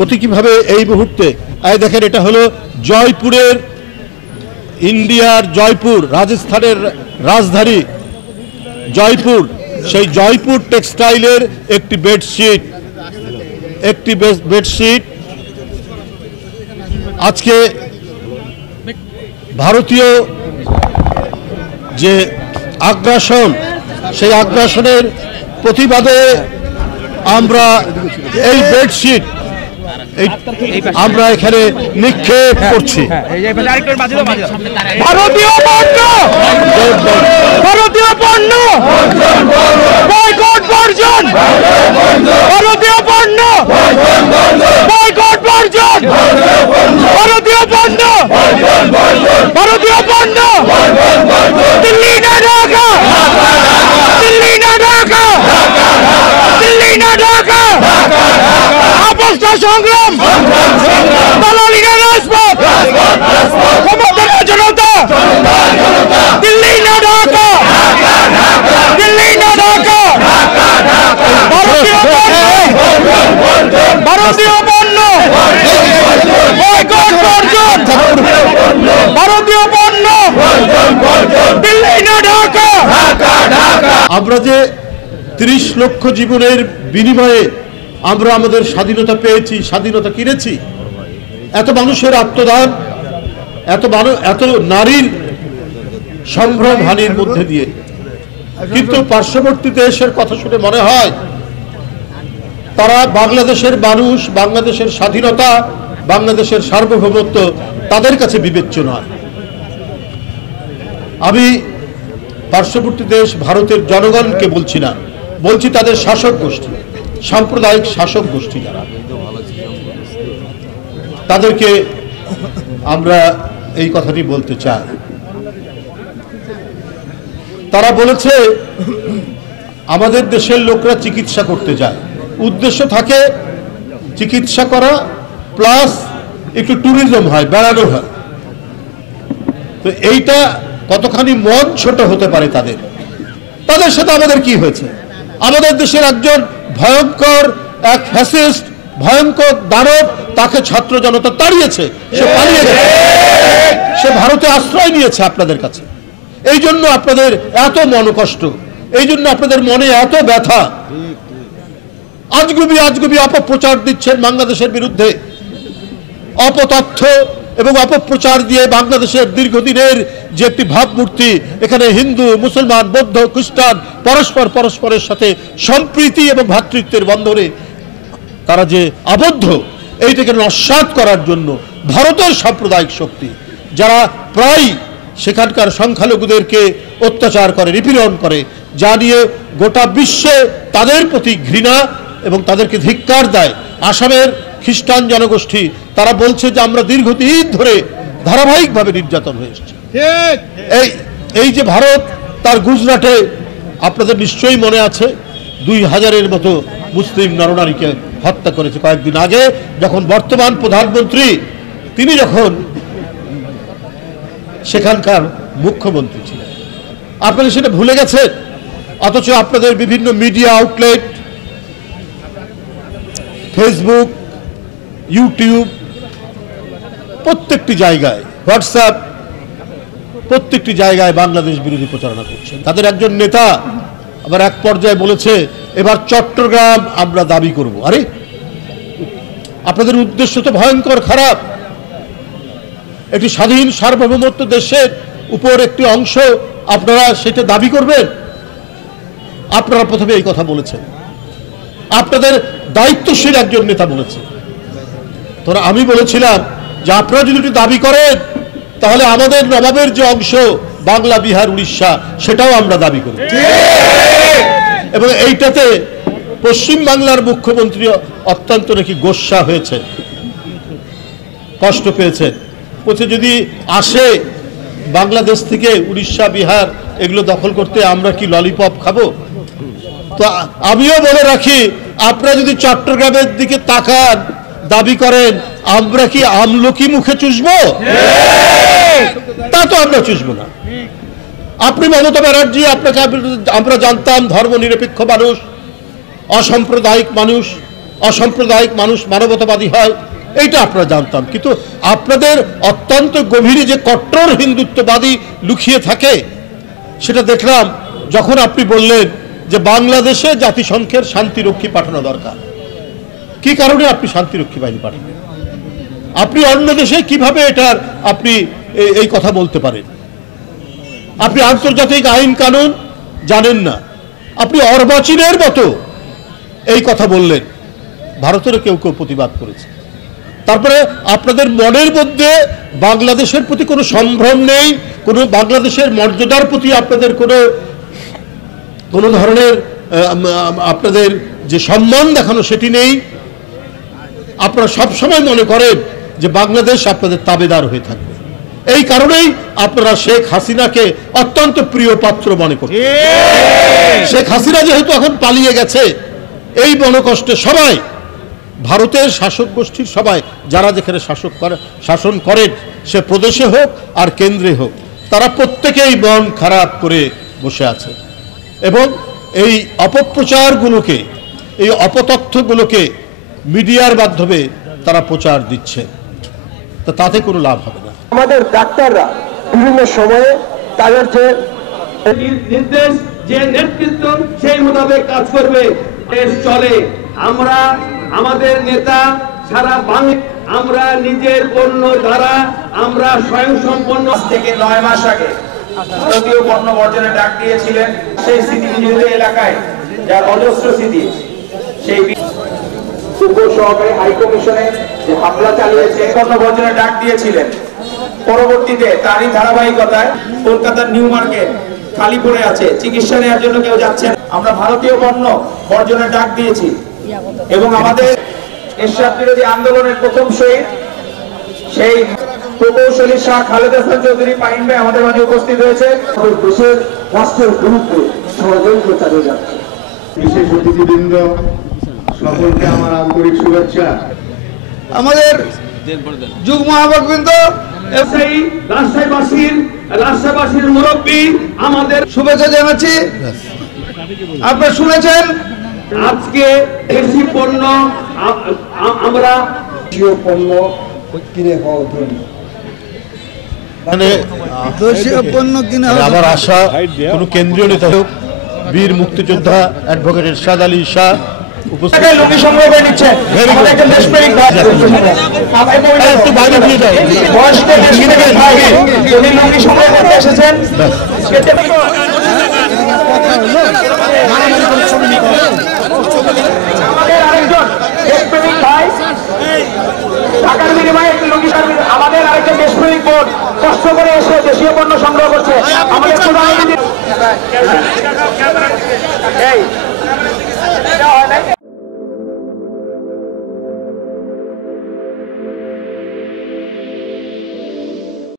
প্রতীকীভাবে এই মুহূর্তে দেখেন, এটা হলো জয়পুরের, ইন্ডিয়ার জয়পুর, রাজস্থানের রাজধানী জয়পুর, সেই জয়পুর টেক্সটাইলের একটি বেডশিট আজকে ভারতীয় যে আগ্রাসন, সেই আগ্রাসনের প্রতিবাদে আমরা এই বেডশিট আমরা এখানে নিক্ষেপ করছি। ভারতীয় পণ্য বয়কট বর্জন, ভারতীয় পণ্য বয়কট বর্জন, ভারতীয় পণ্য, ভারতীয় পণ্য, দিল্লি না ঢাকা, দিল্লি না ঢাকা, দিল্লি না ঢাকা, আপসটা সংগ্রাম, দালালি না রাজপথ, ক্ষমতার জনতা, দিল্লি না ঢাকা, দিল্লি না ঢাকা, ভারতীয় পণ্য, ভারতীয় পণ্য বয়কট বর্জন, ভারতীয় পণ্য, দিল্লি না ঢাকা। আমরা যে 30 লক্ষ জীবনের বিনিময়ে আমরা আমাদের স্বাধীনতা পেয়েছি, স্বাধীনতা কিনেছি, এত মানুষের আত্মদান, এত নারীর সম্ভ্রম হানির মধ্যে দিয়ে, কিন্তু পার্শ্ববর্তী দেশের কথা শুনে মনে হয় তারা বাংলাদেশের মানুষ, বাংলাদেশের স্বাধীনতা, বাংলাদেশের সার্বভৌমত্ব তাদের কাছে বিবেচ্য নয়। আমি পার্শ্ববর্তী দেশ ভারতের জনগণকে বলছি না, বলছি তাদের শাসক গোষ্ঠী, সাম্প্রদায়িক শাসক গোষ্ঠী যারা, তাদেরকে আমরা এই কথাটি বলতে চাই। তারা বলেছে আমাদের দেশের লোকরা চিকিৎসা করতে যায়, উদ্দেশ্য থাকে চিকিৎসা করা প্লাস একটু ট্যুরিজম হয়, বেড়ানো হয়। তো এইটা কতখানি মন ছোট হতে পারে তাদের সাথে আমাদের কি হয়েছে? আমাদের দেশের একজন ভয়ঙ্কর এক ফ্যাসিস্ট, ভয়ঙ্কর দানব, তাকে ছাত্র জনতা তাড়িয়েছে, সে পালিয়ে গেছে, সে ভারতে আশ্রয় নিয়েছে আপনাদের কাছে। এই জন্য আপনাদের এত মনোকষ্ট, এই জন্য আপনাদের মনে এত ব্যথা। আজগুবি অপপ্রচার দিচ্ছেন বাংলাদেশের বিরুদ্ধে, অপতথ্য এবং অপপ্রচার দিয়ে বাংলাদেশের দীর্ঘদিনের যে একটি ভাবমূর্তি, এখানে হিন্দু, মুসলমান, বৌদ্ধ, খ্রিস্টান পরস্পরের সাথে সম্প্রীতি এবং ভ্রাতৃত্বের বন্ধনে তারা যে আবদ্ধ, এইটাকে নস্যাৎ করার জন্য ভারতের সাম্প্রদায়িক শক্তি, যারা প্রায় সেখানকার সংখ্যালঘুদেরকে অত্যাচার করে, নিপীড়ন করে, যা নিয়ে গোটা বিশ্বে তাদের প্রতি ঘৃণা এবং তাদেরকে ধিক্কার দেয়। আসামের খ্রিস্টান জনগোষ্ঠী তারা বলছে যে আমরা দীর্ঘদিন ধরে ধারাবাহিকভাবে নির্যাতন হয়ে এসেছি। এই যে ভারত তার গুজরাটে, আপনাদের নিশ্চয়ই মনে আছে, 2000-এর মতো মুসলিম নরনারীকে হত্যা করেছে কয়েকদিন আগে, যখন বর্তমান প্রধানমন্ত্রী তিনি যখন সেখানকার মুখ্যমন্ত্রী ছিলেন। আপনারা সেটা ভুলে গেছেন, অথচ আপনাদের বিভিন্ন মিডিয়া আউটলেট, ফেসবুক, ইউটিউব, প্রত্যেকটি জায়গায়, হোয়াটসঅ্যাপ, প্রত্যেকটি জায়গায় বাংলাদেশ বিরোধী প্রচারণা করছেন। তাদের একজন নেতা আবার এক পর্যায়ে বলেছে এবার চট্টগ্রাম আমরা দাবি করব। আরে আপনাদের উদ্দেশ্য তো ভয়ঙ্কর খারাপ। একটি স্বাধীন সার্বভৌমত্ব দেশের উপর একটি অংশ আপনারা সেটা দাবি করবেন? আপনারা প্রথমে এই কথা বলেছেন, আপনাদের দায়িত্বশীল একজন নেতা বলেছে। তোরা আমি বলেছিলাম যে আপনারা যদি একটু দাবি করেন তাহলে আমাদের নবাবের যে অংশ বাংলা, বিহার, উড়িষ্যা, সেটাও আমরা দাবি করি। এবং এইটাতে পশ্চিম বাংলার মুখ্যমন্ত্রী অত্যন্ত নাকি গোস্বা হয়েছে, কষ্ট পেয়েছেন। বলছে যদি আসে বাংলাদেশ থেকে উড়িষ্যা, বিহার এগুলো দখল করতে, আমরা কি ললিপপ খাবো? তো আমিও বলে রাখি, আপনারা যদি চট্টগ্রামের দিকে তাকান, দাবি করেন, আমরা কি আমলকি মুখে চুষবো? তা তো আমরা চুষবো না। আপনি মমতা ব্যানার্জি, আপনাকে আমরা জানতাম ধর্মনিরপেক্ষ মানুষ, অসাম্প্রদায়িক মানুষ, অসাম্প্রদায়িক মানুষ মানবতাবাদী হয়, এইটা আপনারা জানতাম। কিন্তু আপনাদের অত্যন্ত গভীরে যে কট্টর হিন্দুত্ববাদী লুকিয়ে থাকে সেটা দেখলাম যখন আপনি বললেন যে বাংলাদেশে জাতিসংঘের শান্তিরক্ষী পাঠানো দরকার। কি কারণে আপনি শান্তিরক্ষী বাহিনী পাঠাবেন? আপনি অন্য দেশে কিভাবে এটার আপনি এই কথা বলতে পারেন? আপনি আন্তর্জাতিক আইন কানুন জানেন না, আপনি অর্বাচীনের মতো এই কথা বললেন। ভারতেরও কেউ কেউ প্রতিবাদ করেছে। তারপরে আপনাদের মনের মধ্যে বাংলাদেশের প্রতি কোনো সম্ভ্রম নেই, কোনো বাংলাদেশের মর্যাদার প্রতি আপনাদের কোনো ধরনের আপনাদের যে সম্মান দেখানো সেটি নেই। আপনারা সবসময় মনে করেন যে বাংলাদেশ আপনাদের তাবেদার হয়ে থাকবে। এই কারণেই আপনারা শেখ হাসিনাকে অত্যন্ত প্রিয় পাত্র মনে করেন। শেখ হাসিনা যেহেতু এখন পালিয়ে গেছে, এই মনোকষ্টে সবাই ভারতের শাসক গোষ্ঠীর সবাই যারা যেখানে শাসন করেন, সে প্রদেশে হোক আর কেন্দ্রে হোক, তারা প্রত্যেকেই মন খারাপ করে বসে আছে এবং এই অপপ্রচারগুলোকে, এই অপতথ্যগুলোকে মিডিয়ার মাধ্যমে তারা প্রচার দিচ্ছে, তো তাতে কোনো লাভ হবে না। আমাদের ডাক্তাররা বিভিন্ন সময়ে তাদের যে নির্দেশ, যে নেতৃত্ব সেই মোতাবেক কাজ করবে, দেশ চলে। আমরা আমাদের নেতা সারা বাংলা, আমরা নিজের পণ্য দ্বারা আমরা স্বয়ংসম্পন্ন। থেকে 9 মাস আগে ভারতীয় পণ্য বর্জনের ডাক দিয়েছিলেন। সেই স্মৃতি এলাকায় যার অজস্র স্মৃতি, সেই সহকারী হাই কমিশনে যে হামলা চালিয়েছে, পণ্য বর্জনের ডাক দিয়েছিলেন। পরবর্তীতে তারই ধারাবাহিকতায় কলকাতার নিউ মার্কেট খালি পড়ে আছে, চিকিৎসা নেওয়ার জন্য কেউ যাচ্ছেন। আমরা ভারতীয় পণ্য বর্জনের ডাক দিয়েছি এবং আমাদের এরশাদ বিরোধী আন্দোলনের প্রথম শহীদ সেই প্রকৌশলী শাহ খালেদ হাসান চৌধুরী পাইন ভাই আমাদের মাঝে উপস্থিত হয়েছে। দেশের রাষ্ট্রের বিরুদ্ধে ষড়যন্ত্র চালিয়ে যাচ্ছে। বিশেষ অতিথিবৃন্দ সকলকে আমার আন্তরিক শুভেচ্ছা। আমাদের যুগ্ম আহ্বায়কবৃন্দ, সেই রাজশাহীবাসীর মুরব্বী আমাদের শুভেচ্ছা জানাচ্ছি। আপনারা শুনেছেন আজকে দেশি পণ্য আমরা পণ্য কিনে হওয়া জন্য মানে পণ্য কিনে আমার আশা কোনো কেন্দ্রীয় নেতা হোক, বীর মুক্তিযোদ্ধা অ্যাডভোকেট এরশাদ আলী শাহ উপস্থিত। লুঙ্গি সংগ্রহ করে নিচ্ছেন আমাদের একজন দেশপ্রেমিক ভাই, একটু বাইরে দিয়ে যাও। বয়স্ক দেশপ্রেমিক ভাই উনি লুঙ্গি সংগ্রহ করতে এসেছেন। আমাদের আরেকজন দেশপ্রেমিক ভাই টাকার বিনিময়ে একটি লুঙ্গি সার্ভিস, আমাদের আরেকজন দেশপ্রেমিক বোন কষ্ট করে এসে দেশীয় পণ্য সংগ্রহ করছে। আমাদের প্রধানমন্ত্রী